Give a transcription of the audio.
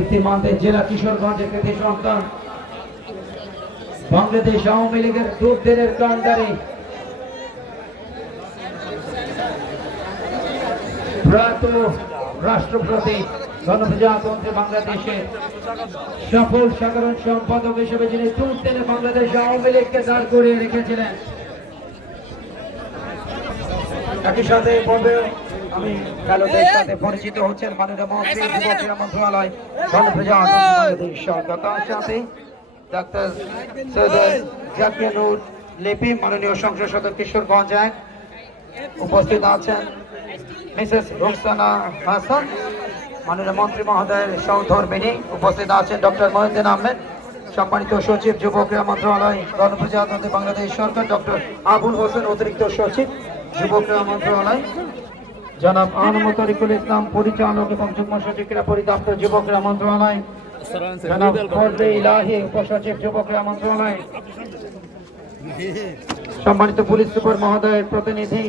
ইতিমধ্যে জেলা কিশোরগঞ্জের কৃতি সন্তান বাংলাদেশ আওয়ামী লীগের দুর্দিনের কাণ্ডারে প্রয়াত রাষ্ট্রপতি গণপ্রজাতন্ত্রী বাংলাদেশের সফল সাধারণ সম্পাদক হিসেবে যিনি দুর্দিনে বাংলাদেশ আওয়ামী লীগকে দাঁড় করিয়ে রেখেছিলেন। একই সাথে আমি কালোদের সাথে পরিচিত হচ্ছেন মাননীয় মন্ত্রী যুব ক্রীড়া মন্ত্রণালয় গণপ্রজাতন্ত্রী বাংলাদেশ সরকার, তার সাথে ডাক্তার সৈয়দ জাকির নূর লিপি মাননীয় সংসদ সদস্য কিশোরগঞ্জ এক, উপস্থিত আছেন মিসেস রুকসানা হাসান মাননীয় মন্ত্রী মহোদয়ের সহধর্মিনী, উপস্থিত আছেন ডক্টর মহিউদ্দিন আহমেদ সম্মানিত সচিব যুব ক্রীড়া মন্ত্রণালয় গণপ্রজাতন্ত্রী বাংলাদেশ সরকার, ডক্টর আবুল হোসেন অতিরিক্ত সচিব যুব ক্রীড়া মন্ত্রণালয়, জনাব আহমদ তরিকুল ইসলাম পরিচালক এবং যুগ্ম সচিব ক্রীড়া পরিদপ্তর যুব ক্রীড়া মন্ত্রণালয়, জনাব ফজলে ইলাহি উপসচিব যুব ক্রীড়া মন্ত্রণালয়, সম্মানিত পুলিশ সুপার মহোদয়ের প্রতিনিধি।